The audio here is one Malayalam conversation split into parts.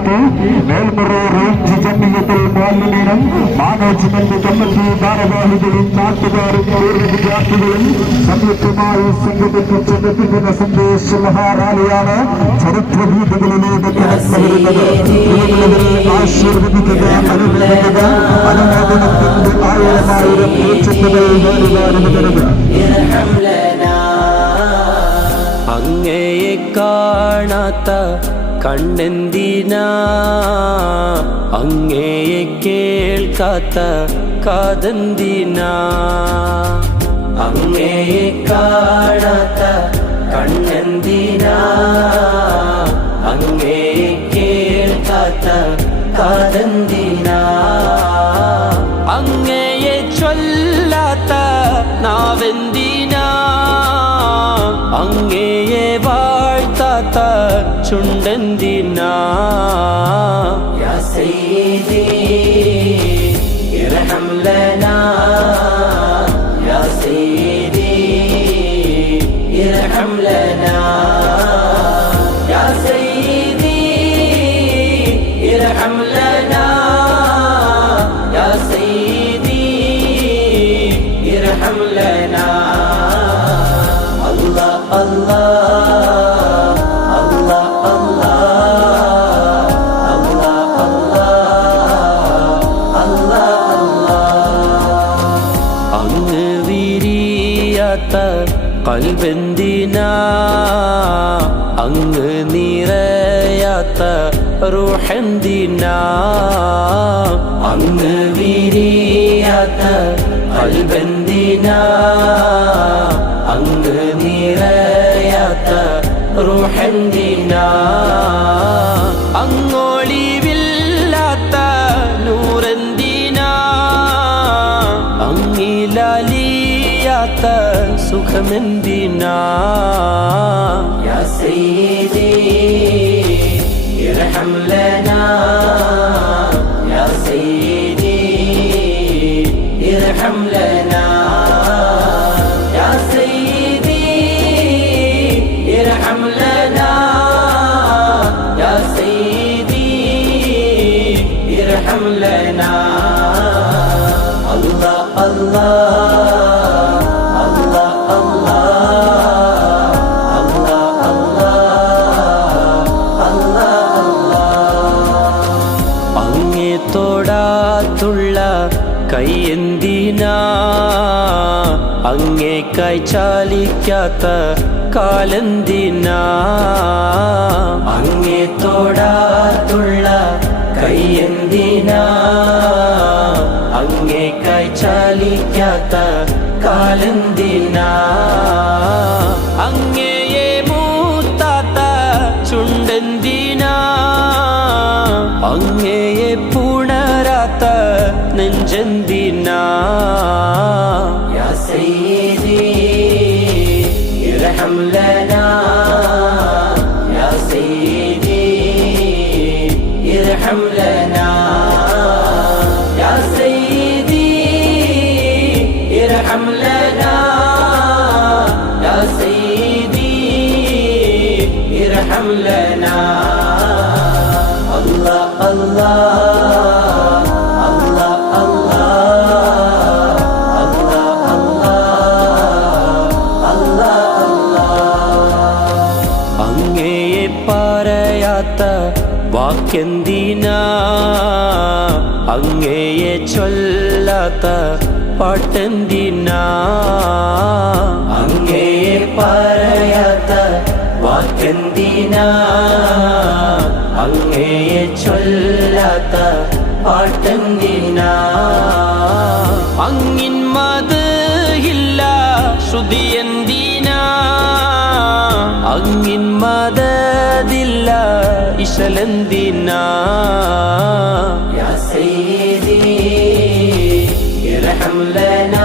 മുന്നോട്ട് മേൽമുറി റേഞ്ച് ചണ്ഡീയത്തിൽ മാലിന്യം മാനേജ്മെന്റ് കമ്മിറ്റി ഭാരവാഹികളും നാട്ടുകാരും പൂർവ വിദ്യാർത്ഥികളും സംയുക്തമായി സംഘടിപ്പിച്ച് എത്തിക്കുന്ന സന്ദേശ മഹാറാലിയാണ് ചരിത്രഭൂതകളിലൂടെ കടന്നുവരുന്നത്. ആശീർവദിക്കുക അനുഗ്രഹിക്കുക അനുമോദനത്തിന്റെ ആയിരമായിരം പൂച്ചത്തുകൾ വരുവാനുതരുത് അങ്ങയെ കാണാത്ത കണ്ണെന്തിനാ അങ്ങയെ കേൾക്കാത്ത കാതെന്തിനാ? അങ്ങയെ കാണാത്ത കണ്ണെന്തിനാ? അങ്ങയെ കേൾക്കാത്ത കാതെന്തിനാ? അങ്ങയെ ചൊല്ലാത്ത നാവെന്തിനാ? അങ്ങയെ വാഴ്ത്താത്ത ചുണ്ടെന്തിനാ. യാ അങ്ങ് വിരിയാത്ത കൽബന്തിനാ അങ്ങ് നിറയാത്ത റൂഹന്തിനാ അങ്ങോളിവില്ലാത്ത നൂറന്ദിന അങ്ങിലാലിയാത്ത സുഖമെന്തിനാ. യാ സയ്യിദി ഇർഹം ലനാ. യാ സയ്യിദി ഇർഹം ലനാ അല്ലാ അല്ലാ അല്ലാ അല്ലാ അല്ലാ അല്ലാ അല്ലാ അങ്ങേ തൊടാത്തുള്ള കൈയെന്തിനാ അങ്ങേ കൈ ചാലിക്കാത്ത കാലന്തിന. അങ്ങേ തോടാത്തുള്ള കയ്യന്തിന അങ്ങേ കൈ ചാലിക്കാത്ത കാലെന്തിനാ. ഇർഹം ലനാ യാ സയ്യിദി ഇർഹം ലനാ അല്ലാ അല്ലാ അല്ലാ അല്ലാ അല്ലാ അല്ലാ അല്ലാ അങ്ങയെ പറയാത്ത വാക്യെന്തിനാ അങ്ങയെ ചൊല്ലാത്ത പാട്ടെന്തിനാ? അങ്ങേ പറയാത്ത വാക്യെന്തിനാ അങ്ങയെ ചൊല്ലാത്ത പാട്ടെന്തിനാ? അങ്ങിൻ മത് ഇല്ല ശ്രുതി എന്തിനാ അങ്ങിൻ മതതില്ല ഇശലെന്തിനാ? ഇർഹം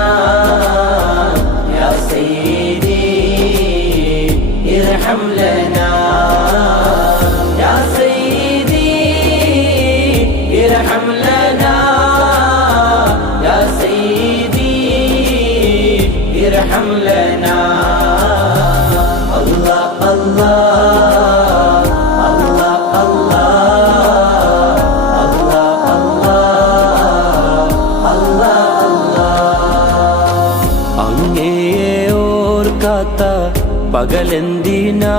പകലെന്തിനാ?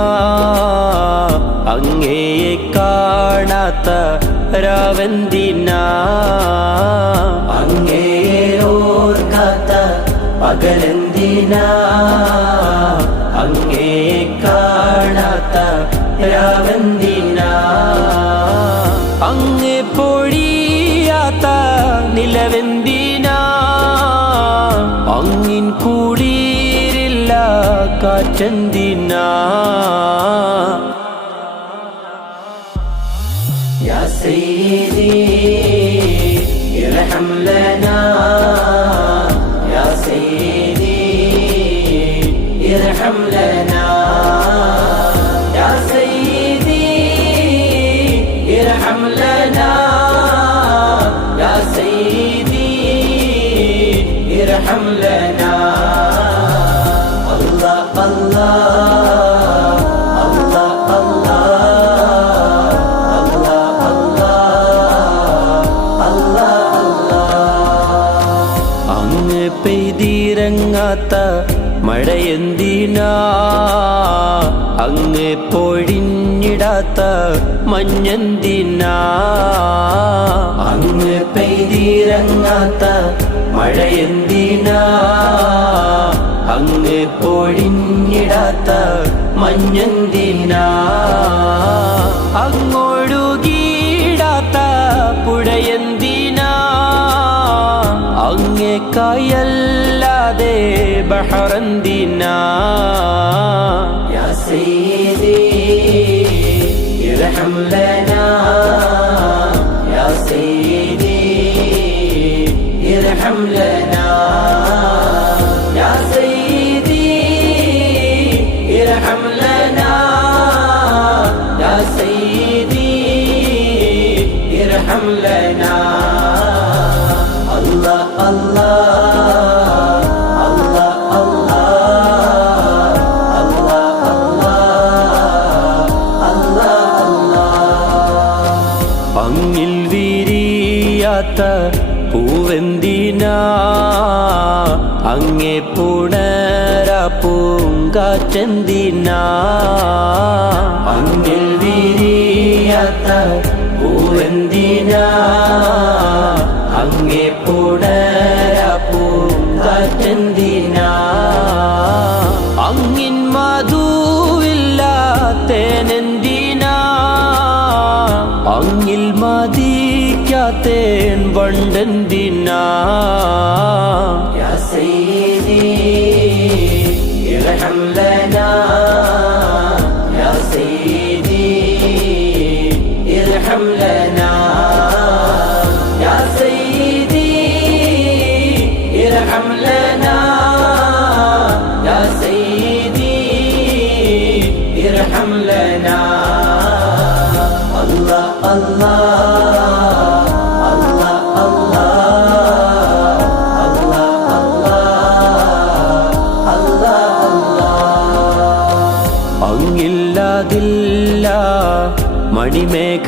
അങ്ങയെ കാണാത്ത രാവെന്തിനാ അങ്ങയെ ഓർക്കാത്ത പകലെന്തിനാ? അങ്ങയെ കാണാത്ത രാവെന്തിനാ അങ്ങ് പൊഴിയാത്ത നിലവെന്തിനാ? കാറ്റെന്തിനാ يا سيدي ارحم لنا മഴയെന്തിനാ? അങ്ങ് പൊഴിഞ്ഞിടാത്ത മഞ്ഞെന്തിനാ? അങ്ങ് പെയ്തിറങ്ങാത്ത മഴയെന്തിനാ? അങ്ങ് പൊഴിഞ്ഞിടാത്ത മഞ്ഞെന്തിനാ? അങ്ങോടുകീടാത്ത പുഴയെന്തിനാ? കായല്ലാതെ ബഹറന്തിന സീതി ഇറഹം ലനാ യാ സീതി ഇറഹം ലനാ അങ്ങേ പുണര പൂങ്കാറ്റെന്തിനാ അങ്ങിൽ വിരിയാത്ത പൂവെന്തിനാ? മതിക്കാത്തേൻ വണ്ടെന്തിനാ? يا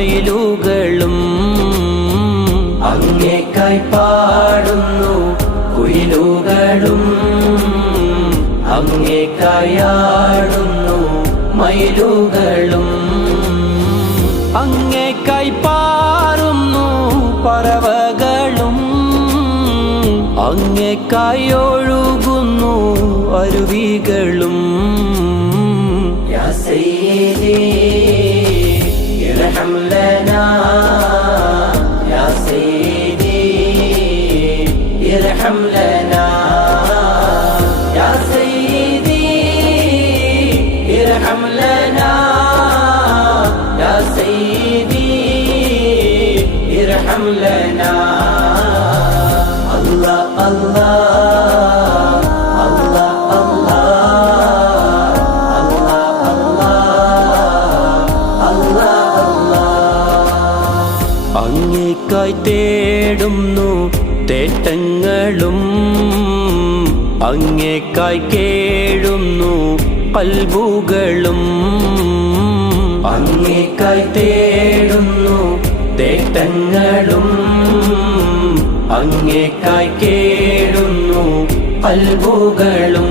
മയിലുകളും അങ്ങേക്കായി പാടുന്നു കുയിലുകളും. അങ്ങേക്കായാടുന്നു മയിലുകളും. അങ്ങേക്കായി പാറുന്നു പറവകളും. അങ്ങേക്കായി ഒഴുകുന്നു അരുവികളും. യാ لنا അങ്ങേക്കായി തേടുന്നു തേട്ടങ്ങളും അങ്ങേക്കായി കേഴുന്നു കൽബുകളും അങ്ങേക്കായി തേടുന്നു തേട്ടങ്ങളും അങ്ങേക്കായി കേഴുന്നു കൽബുകളും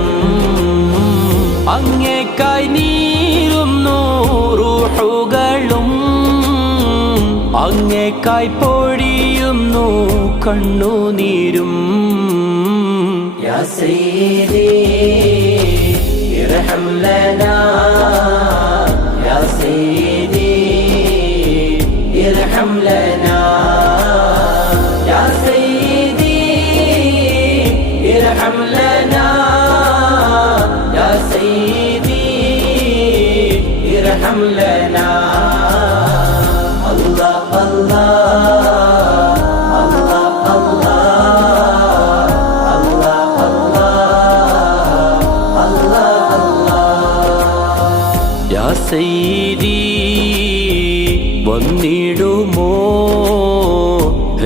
അങ്ങേക്കായി നീരുന്നു അങ്ങേക്കായി പൊഴിയുന്നു കണ്ണുനീരും لنا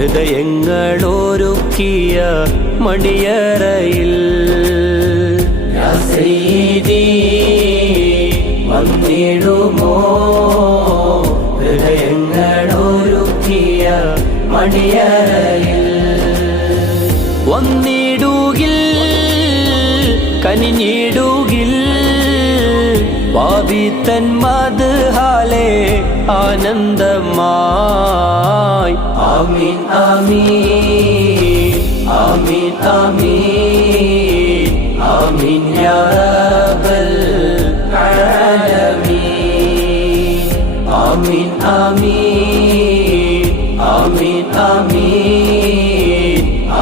ഹൃദയങ്ങളൊരുക്കിയ മണിയറയിൽ. വന്നിടുമോ? ഹൃദയങ്ങളൊരുക്കിയ മണിയറയിൽ. വന്നിടുകിൽ കനിഞ്ഞിടുകിൽ പാപി തൻ മത് ഹാലേ ആനന്ദമാ. আমিন আমিন আমিন আমিন আমিন ইয়া রাব্বাল আলামিন। আমিন আমিন আমিন আমিন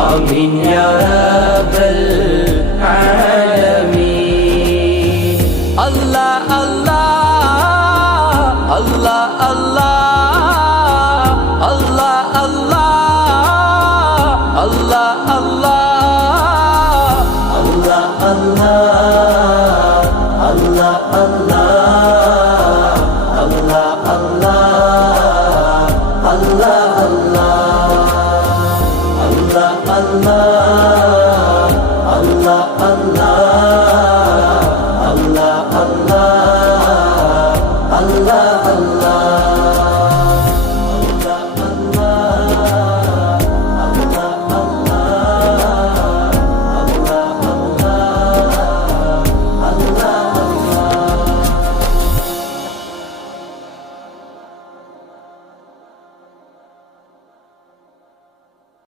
আমিন ইয়া রাব্বাল আলামিন। আল্লাহ আল্লাহ আল্লাহ আল্লাহ। আল্লাহ